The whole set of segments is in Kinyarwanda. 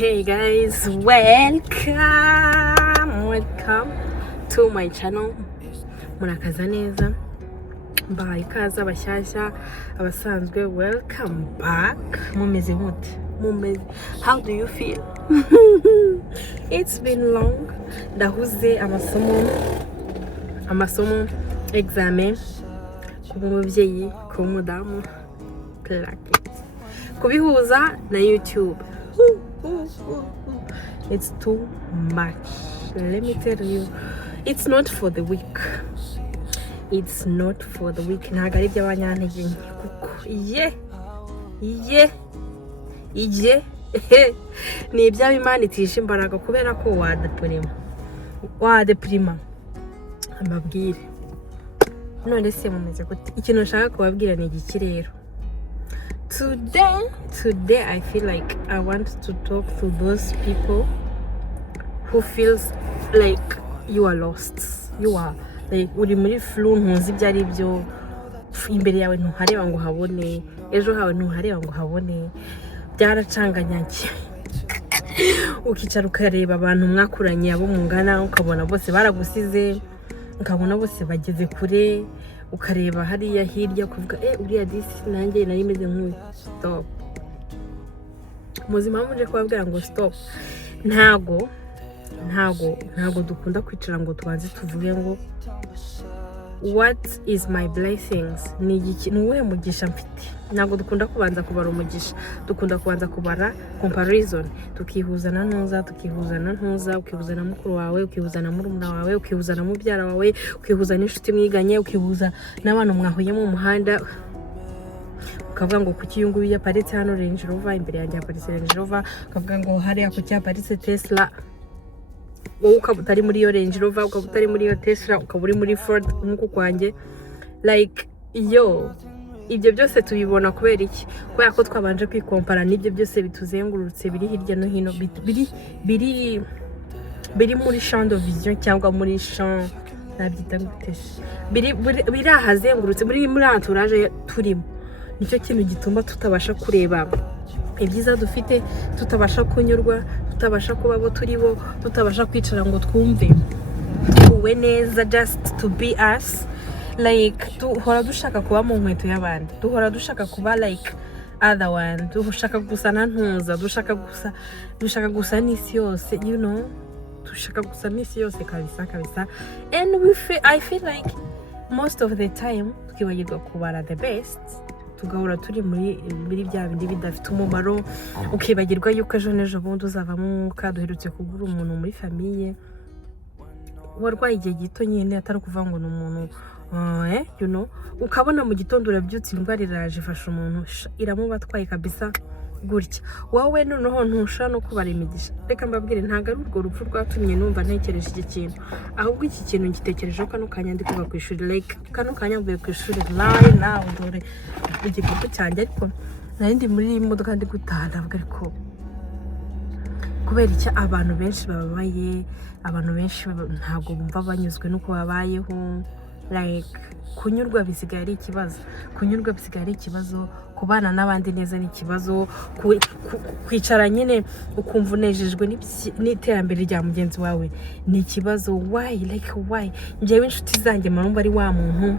Okay guys, welcome to my channel. Murakaza neza, mbahaye ikaze abashyashya, abasanzwe welcome back. Mumeze mute? How do you feel? It's been long. Ndahuze amasomo examen kuba umubyeyi kuba umudamu kubihuza na YouTube. It's too much. Let me tell you, it's not for the weak. It's not for the weak. Ntago ari by'abanyantege kuko ni iby'Imana itisha imbaraga kubera ko wadeprima amabwire. None se mumeze gute? Ikintu nshaka kubabwira ni iki rero. Today I feel like I want to talk to those people who feels like you are lost. You are like uri muri flow, ntuzi ibyo ari byo, imbere yawe ntuhareba ngo habone, ejo hawe ntuhareba ngo habone, byaracanganyaki. Ukicara ukareba abantu mwakuranye abo mungana, ukabona bose baragusize, ukabona bose bageze kure, ukareba hariya hirya kuvuga uriya disi nanjye nari meze nk'uyu. Stop. Muzima muje kubabwira ngo stop. Ntago dukunda kwicara ngo tubanze tuvuge ngo what is my blessings, ni iki nuwe mugisha mfite. Ntago dukunda kubanza kubara umugisha, dukunda kubanza kubara comparison, tukihuza na ntuza, ukihuza na mukuru wawe, ukihuza na murumuna wawe, ukihuza na mubyara wawe, ukihuza n'inshuti mwiganye, ukihuza n'abantu mwahuye mu muhanda, ukavuga ngo kuki yungu yaparitse hano Range Rover, imbere yanjye yaparitse Range Rover, ukavuga ngo hariya kuki yaparitse Tesla, wowe ukaba utari muri iyo Range Rover, ukaba utari muri iyo Tesla, ukaba uri muri Ford nk'uko kwanjye. Like ibyo byose tubibona kubera iki? Kubera ko twabanje kwikompara n'ibyo byose bituzengurutse biri hirya no hino, biri muri champ de vision cyangwa muri champ nabyita gute, biri ahazengurutse, muri entourage turimo. Nicyo kintu gituma tutabasha kureba ibyiza dufite, tutabasha kunyurwa, tutabasha kuba abo turi bo, tutabasha kwicara ngo twumve tuwe neza just to be us. Like duhora dushaka kuba mu nkweto y'abandi, duhora dushaka kuba like other one, dushaka gusa na ntuza, dushaka gusa n'isi yose, you know, dushaka gusa n'isi yose kabisa. And I feel like most of the time twibagirwa kubara the best, tugahora turi muri bya bindi bidafite umumaro, ukibagirwa yuko ejo n'ejo bundi uzavamo umwuka. Duherutse kugura umuntu muri famille warwaye igihe gito nyine, atari kuvuga ngo ni umuntu you know, ukabona mu gitondo urabyutse indwara iraje ifasha umuntu, iramubatwaye kabisa gutya. Wowe noneho ntusha no kubara imigisha. Reka mbabwire, ntago ari urwo rupfu rwatumye numva ntekereje iki kintu, ahubwo iki kintu ngitekereje kano kanya ndi kuva ku ishuri. Like kano kanya mvuye ku ishuri nawe dore igikapu cyanjye, ariko nari ndi muri iyi modoka ndi gutaha, ndavuga ariko kubera iki abantu benshi bababaye, abantu benshi ntago bumva banyuzwe nuko babayeho. Like kunyurwa bisigaye ari ikibazo, kubana n'abandi neza ni ikibazo, kwicara nyine ukumva unejejwe n'iterambere rya mugenzi wawe ni ikibazo. Why? Njyewe inshuti zanjye marumva ari wa muntu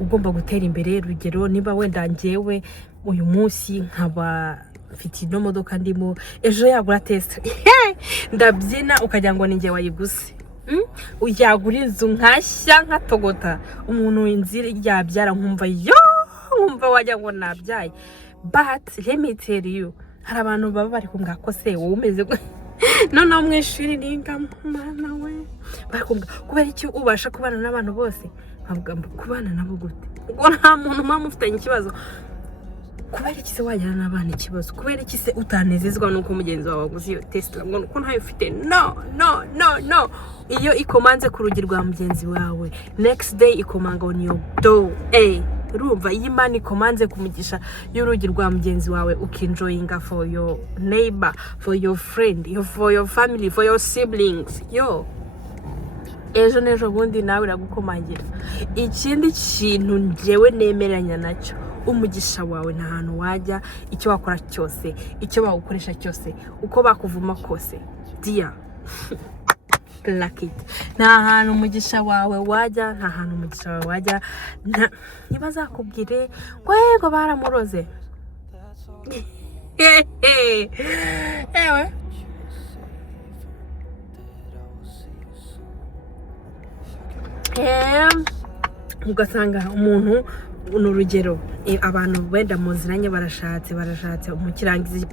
ugomba gutera imbere. Rugero, niba wenda njyewe uyu munsi nkaba mfite ino modoka ndimo, ejo yagura Tesla ndabyina ukajya ngo ni njye wayiguze. Uyagura inzu nkashya nkatogota, umuntu inzira yabyara nkumva wajya ngo nabyaye. But let me tell you, hari abantu baba bari kumbwira ko se wowe umeze noneho mu ishuri n'ingamana we barakumbwira kubera iki ubasha kubana n'abantu bose. Nkavuga kubana nabo gute ngo nta muntu mufitanye ikibazo? Kubera iki se wajyana n'abana ikibazo? Kubera iki se utanezezwa nuko mugenzi wawe aguze iyo Tesla ngo nuko ntayo ufite? No. Iyo ikomanze ku rugi rwa mugenzi wawe, next day ikomanga on your door. Urumva, iyi Imana ikomanze kumugisha y'urugi rwa mugenzi wawe, ukinjoyinga for your neighbor, for your friend, for your family, for your siblings. Ejo n'ejo bundi nawe iragukomangira. Ikindi kintu njyewe nemeranya nacyo, umugisha wawe nta hantu wajya, icyo wakora cyose, icyo bagukoresha cyose, uko bakuvuma kose, dear nta hantu umugisha wawe wajya, nta hantu umugisha wawe wajya. Ntibazakubwire ngo yego baramuroze. Ewe ugasanga umuntu ni urugero, abantu wenda muziranye barashatse umukirangizi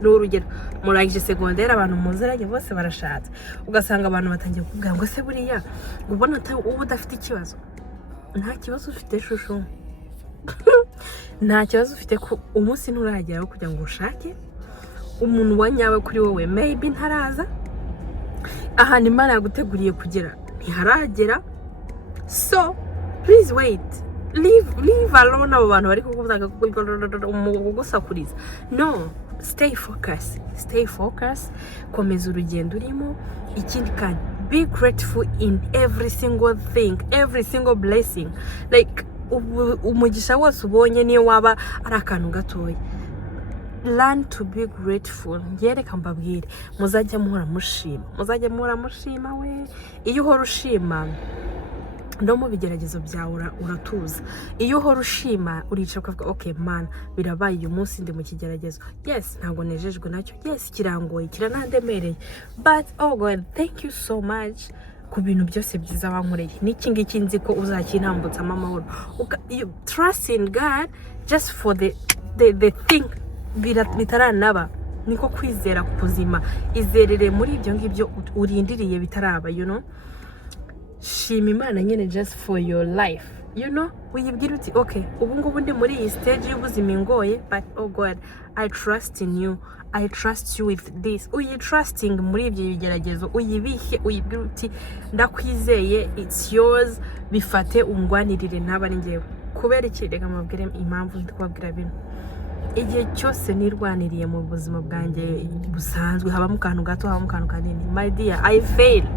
n'urugero murangije segonderi, abantu muziranye bose barashatse, ugasanga abantu batangiye kuvuga ngo se buriya ubona uba udafite ikibazo. Nta kibazo ufite shusho. Nta kibazo ufite, ko umunsi nturageraho kugira ngo ushake umuntu wa nyawe kuri wowe. Maybe ntaraza ahantu Imana yaguteguriye kugera ntiharagera, so please wait, leave alone abo bantu bari kugusakuriza. No, stay focus, komeza urugendo urimo. Ikindi kandi be grateful in every single thing, every single blessing. Like umugisha wose ubonye niyo waba ari akantu gatoya, learn to be grateful. Reka mbabwire, muzajya muhora mushima we. Iyo uhora ushima no mu bigeragezo byawe uratuza. Iyo uhora ushima uricara ukavuga okay man, birabaye uyu munsi ndi mu kigeragezo, yes ntabwo nejejwe nacyo, yes kirangoye kiranandemereye, but oh God thank you so much ku bintu byose byiza wankoreye. N'iki ngiki nzi ko uzakintambutsamo amahoro. You trust in God just for the thing bitaranaba. Niko kwizera kuzima. Izerere muri ibyo ngibyo urindiriye bitaraba, you know. Shima Imana nyene just for your life, you know. Uyibwira uti okay ubu ngubu ndi muri iyi stage y'ubuzima ingoye, but oh God I trust in you, I trust you with this. Uyitrusting muri ibyo bigeragezo, uyibihe, uyibwira uti ndakwizeye, it's yours, bifate ungwanirire ntaba ari ngewe. Kubera iki? Reka mabwire impamvu ndi kubabwira bino. Igihe cyose nirwaniriye mu buzima bwanjye busanzwe, haba mu kantu gato, haba mu kantu kanini, my dear, I failed.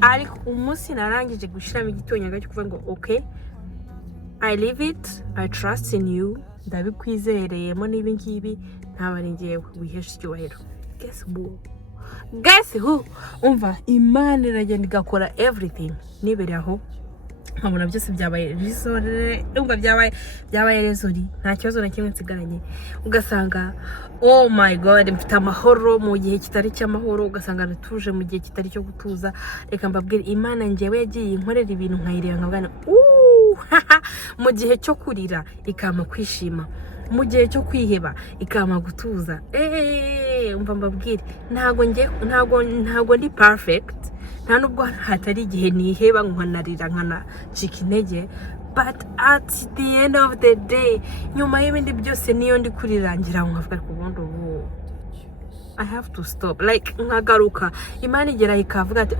Ariko umunsi narangije gushiramo igitonyanga cyo kuvuga ngo okay I leave it, I trust in you, ndabikwizereyemo n'ibi ngibi ntaba ari ngewe, wihesha icyubahiro. Guess who? Umva, Imana iragenda igakora everything. Nibere aho nkabona byose byabaye risore, umva byabaye resori, nta kibazo na kimwe nsigaranye. Ugasanga oh my God mfite amahoro mu gihe kitari cy'amahoro, ugasanga natuje mu gihe kitari cyo gutuza. Reka mbabwire, Imana ngewe yagiye inkorera ibintu nkayireba nkabwana mu gihe cyo kurira ikama kwishima, mu gihe cyo kwiheba ikama gutuza. Umva mbabwire, ntago ndi perfect, nta nubwo hatari igihe niheba nkanarira nkanacika intege, but at the end of the day, nyuma y'ibindi byose niyo ndi kurirangira nkavuga ku bundi ubu I have to stop, like nkagaruka. Imana igera ikavuga ati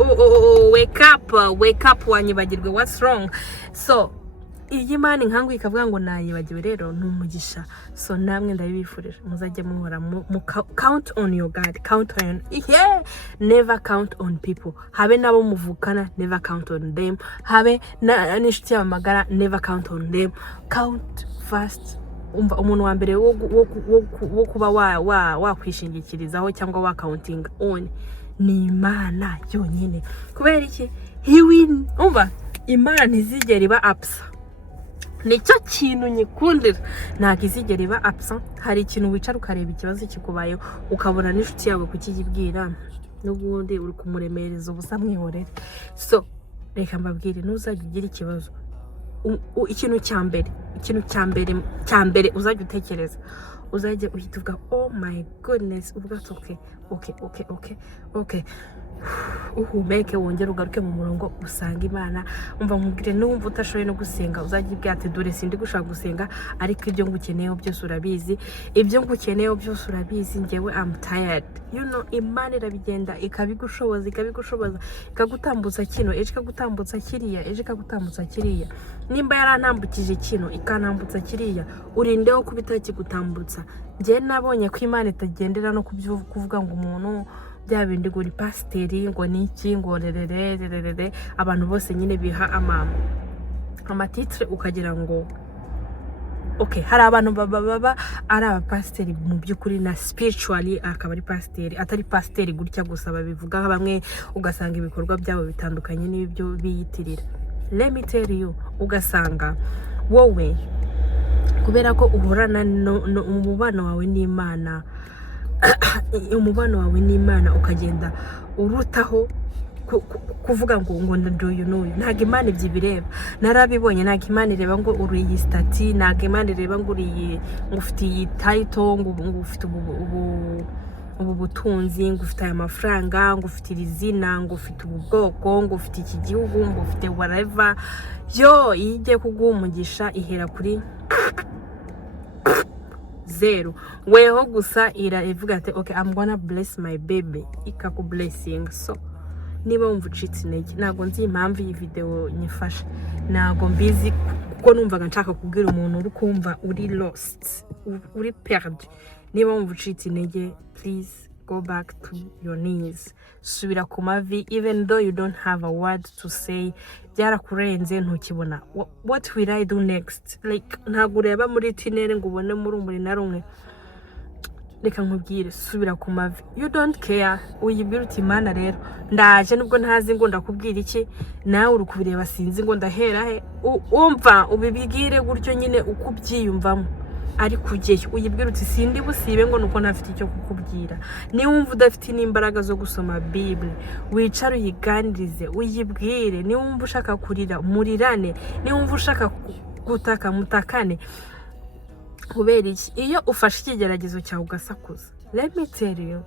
wake up wanyibagirwe, what's wrong? So iyi Imana nkangu ikavuga ngo nayibagiwe, rero n'umugisha. So namwe ndabibifurije muzajye muhora count on your God, never count on people. Habe nabo muvukana, never count on them. Habe n'inshuti y'amagara, never count on them. Count first. Umva, umuntu wa mbere wo kuba wakwishingikirizaho cyangwa wa counting on ni Imana yonyine. Kubera iki? He win. Umva, Imana ntizigera iba absent. Nicyo kintu nyikundira, ntabwo izigera iba absent. Hari ikintu wicara ukareba ikibazo kikubayeho ukabona n'inshuti yawe kukiyibwira, n'ubundi uri kumuremereza ubusa mwihorere. So reka mbabwire, ntuzajya ugira ikibazo, ikintu cya mbere uzajya utekereza, uzajya uhita uvuga oh my goodness, uvuga okay uhumeke, wongere ugaruke mu murongo, usanga Imana. Umva nkubwire, n'umva utashoboye no gusenga uzajya ubwira ati dore sindi gushaka gusenga, ariko ibyo ngukeneyeho byose urabizi, ngewe I'm tired, you know. Imana irabigenda ikabigushoboza, ikagutambutsa kino, ejo ikagutambutsa kiriya, nimba yarantambukije kino ikanambutsa kiriya, urindeho kuba itakigutambutsa. Njye nabonye ko Imana itagendera no kuvuga ngo umuntu bya bindi ngo ni pasiteri ngo niki ngo rerere, abantu bose nyine biha amatitre ukagira ngo okay, hari abantu baba ari abapasiteri mu by'ukuri na spiritually akaba ari pasiteri, atari pasiteri gutya gusa babivuga bamwe ugasanga ibikorwa byabo bitandukanye n'ibyo biyitirira. Let me tell you, ugasanga wowe kubera ko uhorana umubano wawe n'Imana umubano wawe n'Imana ukagenda urutaho kuvuga ngo do you know, ntago Imana ibyo bireba. Narabibonye, ntago Imana ireba ngo uri iyi stati, ntago Imana ireba ngo uri ufite iyi title, ngo ufite ubu butunzi, ngo ufite aya mafaranga, ngo ufite iri zina, ngo ufite ubu bwoko, ngo ufite iki gihugu, ngo ufite whatever. Yo igiye kuguha umugisha ihera kuri zero. Weho gusa ivuga ati okay, I'm gonna bless my baby, ikaku blessing. So niba wumva ucitse intege, ntago nzi impamvu iyi video nyifashe, ntago mbizi kuko numvaga nshaka kubwira umuntu uri kumva uri lost, uri perdu. Niba wumva ucitse intege, please go back to your knees, subira ku mavi, even though you don't have a word to say. Byarakurenze ntukibona, what will I do next? Like ntago ureba muri tinere ngo ubone muri umuri na rumwe. Reka nkubwire, subira ku mavi, you don't care. Uyibwira uti Imana rero ndaje, nubwo ntazi ngo ndakubwira iki, nawe uri kubireba sinzi ngo ndahera he. Umva ubibigire gutyo nyine uko ubyiyumvamo, ariko ujyeyo uyibwira uti sindi busibe ngo nuko ntafite icyo kukubwira. Ni wumva udafite n'imbaraga zo gusoma Bible, wicara uyiganirize, uyibwire. Ni wumva ushaka kurira, murirane. Ni wumva ushaka gutaka, mutakane. Kubera iki? Iyo ufashe ikigeragezo cyawe ugasakuza, let me tell you,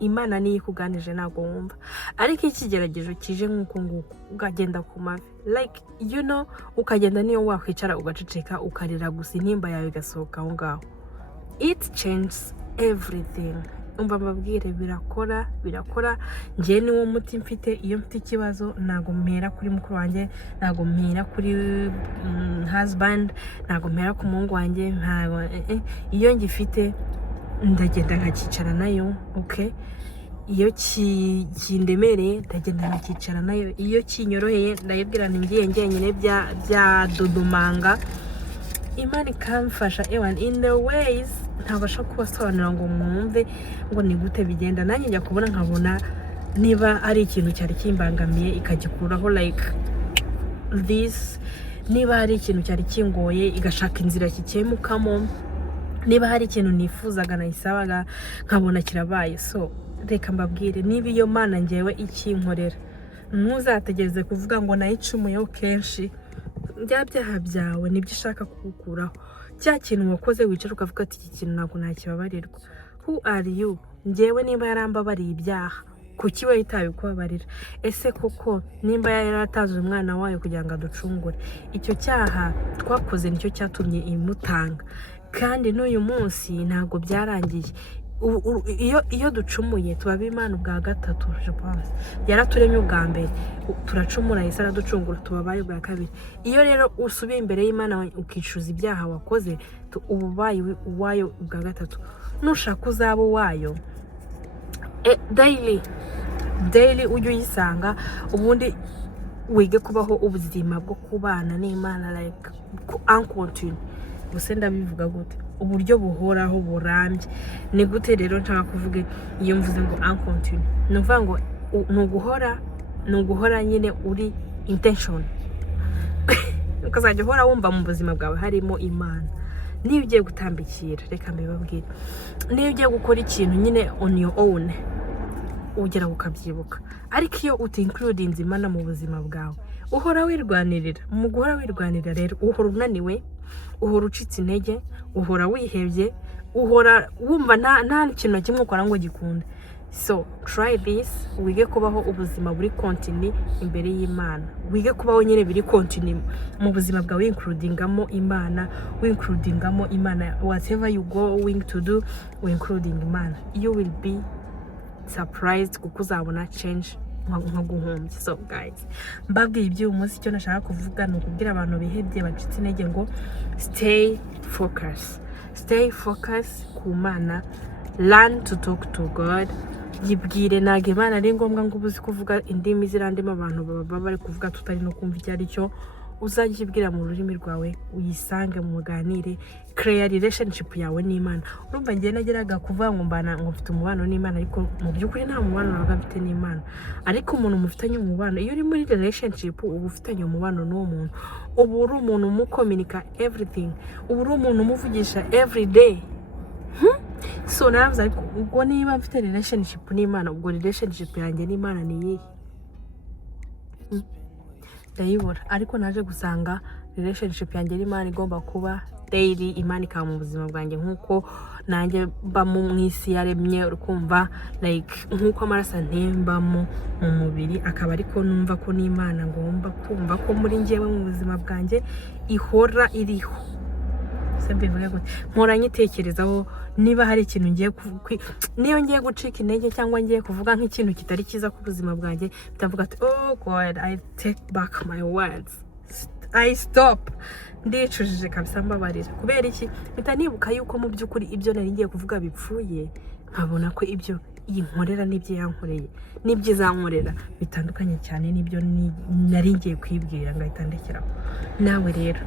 Imana niyo ikuganije ntago wumva. Ariko ikigeragezo kije nk'uko nguko ugagenda ku mavi, like you know, ukagenda niyo wakwicara ugaceceka ukarira gusa intimba yawe igasohoka aho ngaho, it changes everything. Umva mbabwire, birakora. Njye ni wo muti mfite. Iyo mfite ikibazo ntago mpera kuri mukuru wanjye, ntago mpera kuri husband, ntago mpera ku muhungu wanjye, ntago iyo ngifite ndagenda nkakicara nayo, okay? Iyo kindemereye ndagenda nkakicara nayo, iyo kinyoroheye ndayibwira ngiye njyenyine bya dodumanga. Imana ikamfasha in the ways ntabasha kubasobanura ngo mwumve ngo ni gute bigenda. Nanjye njya kubona nkabona niba ari ikintu cyari kimbangamiye ikagikuraho, like this. Niba hari ikintu cyari kingoye igashaka inzira kikemukamo. Niba hari ikintu nifuzaga nayisabaga nkabona kirabaye. So reka mbabwire, niba iyo Mana njyewe ikinkorera, ntuzategereze kuvuga ngo nayicumuyeho kenshi. Bya byaha byawe nibyo ishaka kugukuraho. Cya kintu wakoze wicara ukavuga ati iki kintu ntabwo nakibabarirwa. Who are you? Njyewe nimba yarambabariye ibyaha, kuki we itabikubabarira? Ese koko nimba yaratanze umwana wayo kugira ngo aducungure, icyo cyaha twakoze nicyo cyatumye imutanga. Kandi n'uyu munsi ntago byarangiye. Iyo ducumuye tuba Imana ubwa gatatu, je pense. Yaraturemye ubwa mbere, turacumura Yesu araducungura, tubabaye ubwa kabiri. Iyo rero usubiye imbere y'Imana ukicuza ibyaha wakoze, ububaye uwayo ubwa gatatu. Nushaka uzaba uwayo daily ujye uyisanga, ubundi wige kubaho ubuzima bwo kubana n'Imana, like uncontinue. Gusa ndabivuga gute? Uburyo buhoraho burambye. Ni gute rero nshaka kuvuga iyo mvuze ngo uncontinue? Nuvuga ngo nuguhora nyine uri intention. Ukazajya uhora wumva mu buzima bwawe harimo Imana. Niba ugiye gutambikira, reka mbibabwire, niba ugiye gukora ikintu nyine on your own, ugera ukabyibuka. Ariko iyo utincludinze Imana mu buzima bwawe, uhora wirwanirira. Mu guhora wirwanirira rero uhora unaniwe, uhora ucitse intege, uhora wihebye, uhora wumva nta kintu kimwe ukora ngo gikunde. So try this, wige kubaho ubuzima buri continue imbere y'Imana. Wige kubaho nyine biri continue mu buzima bwawe, includingamo Imana, whatever you going to do, including Imana. You will be surprised kuko uzabona change nko guhumbya. So guys, mbabwiye iby'uyu munsi icyo nashaka kuvuga ni ukubwira abantu bihebye bacitse intege ngo stay focus ku Mana. Learn to talk to God. Yibwire, ntabwo Imana ari ngombwa ngo ubuze kuvuga indimi zirandimo abantu baba bari kuvuga tutari no kumva icyo ari cyo. uzajya ubwira mu rurimi rwawe, uyisange mu muganire, create relationship yawe n'Imana. Urumva ngiye nageraga kuvuga ngo mbana ngo mfite umubano n'Imana, ariko mu by'ukuri nta mubano nabaga mfite n'Imana. Ariko umuntu mufitanye umubano, iyo uri muri relationship uba ufitanye umubano n'uwo muntu, uba uri umuntu mukominika everything, uba uri umuntu umuvugisha every day. So naravuze ariko ubwo niba mfite relationship n'Imana, ubwo relationship yanjye n'Imana ni iyihe? Ndayibura. Ariko naje gusanga relationship yanjye n'Imana igomba kuba daily, Imana ikaba mu buzima bwanjye nk'uko nanjye mba mu isi yaremye, urukumva like nk'uko amaraso antembamo mu mubiri, akaba ariko numva ko n'Imana ngomba kumva ko muri njyewe mu buzima bwanjye ihora iriho. Bivuga gute, mpora nyitekerezaho niba hari ikintu niyo ngiye gucika intege cyangwa ngiye kuvuga nk'ikintu kitari cyiza ku buzima bwanjye, ndavuga ati oh God, I take back my words, I stop, ndicujije kabisa, mbabarira. Kubera iki? Mpita nibuka yuko mu by'ukuri ibyo nari ngiye kuvuga bipfuye, nkabona ko ibyo iyi nkorera n'ibyo yankoreye n'ibyo izankorera bitandukanye cyane n'ibyo nari ngiye kwibwira, ngahita ndekeraho. Nawe rero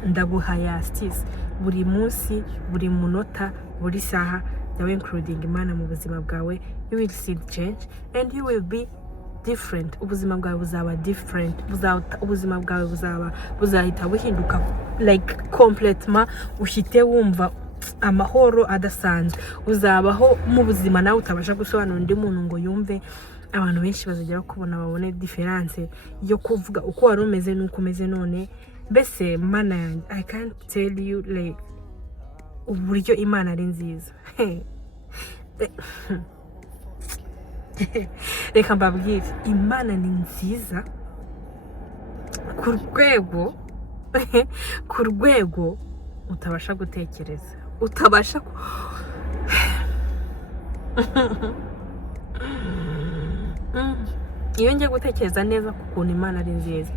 ndaguhaye astuce, buri munsi, buri munota, buri saha, jya including Imana mu buzima bwawe, you will see change and you will be different. Ubuzima bwawe buzaba different, ubuzima bwawe buzahita buhinduka like complètement, uhite wumva amahoro adasanzwe. Uzabaho mu buzima nawe utabasha gusobanura undi muntu ngo yumve. Abantu benshi bazagera kubona babone difference yo kuvuga uko wari umeze n'uko umeze none. Mbese Mana yanjye, I can't tell you like uburyo Imana ari nziza. Reka mbabwire, Imana ni nziza ku rwego utabasha gutekereza, utabasha iyo ngiye gutekereza neza ku kuntu Imana ari nziza,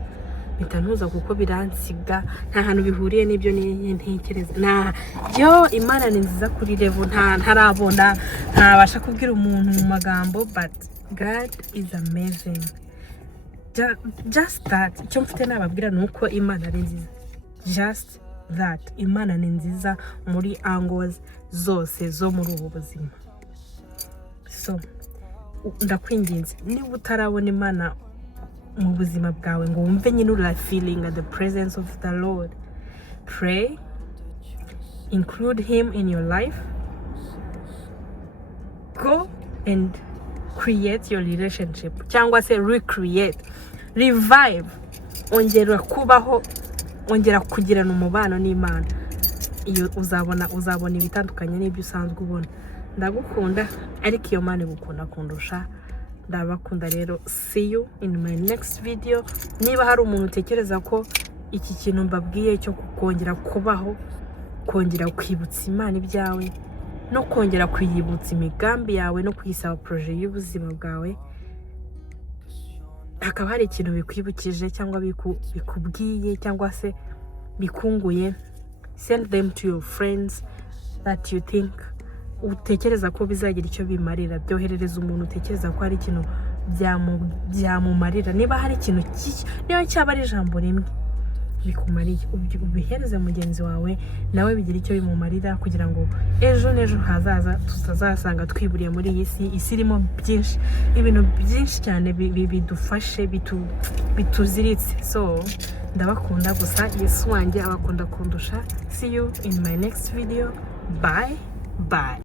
mpita ntuza kuko biransiga, nta hantu bihuriye n'ibyo ntekereza. Yo Imana ni nziza kuri level ntarabona, ntabasha kubwira umuntu mu magambo, but God is amazing. Just that, icyo mfite nababwira ni uko Imana ari nziza. Just that, Imana ni nziza muri angles zose zo muri ubu buzima. So ndakwinginze, niba utarabona Imana mu buzima bwawe ngo wumve nyine uri feeling at the presence of the Lord, pray, include him in your life, go and create your relationship, cyangwa se recreate, revive, ongera kubaho, ongera kugirana umubano n'Imana. Iyo uzabona ibitandukanye n'ibyo usanzwe ubona. Ndagukunda, ariko iyo Mana igukunda kundusha. Ndabakunda rero, see you in my next video. Niba hari umuntu utekereza ko iki kintu mbabwiye cyo kongera kubaho, kongera kwibutsa Imana ibyawe, no kongera kwiyibutsa imigambi yawe, no kuyisaba projet y'ubuzima bwawe, hakaba hari ikintu bikwibukije cyangwa bikubwiye cyangwa se bikunguye, send them to your friends that you think utekereza ko bizagira icyo bimarira. Byoherereza umuntu utekereza ko hari ikintu byamumarira. Niba hari ikintu niba cyaba ari ijambo rimwe bikumariye, ubihereze mugenzi wawe, nawe bigira icyo bimumarira, kugira ngo ejo hazaza tutazasanga twiburiye muri iyi isi irimo byinshi, ibintu byinshi cyane bidufashe, bituziritse. So ndabakunda, gusa Yesu wanjye abakunda kundusha. See you in my next video. Bye.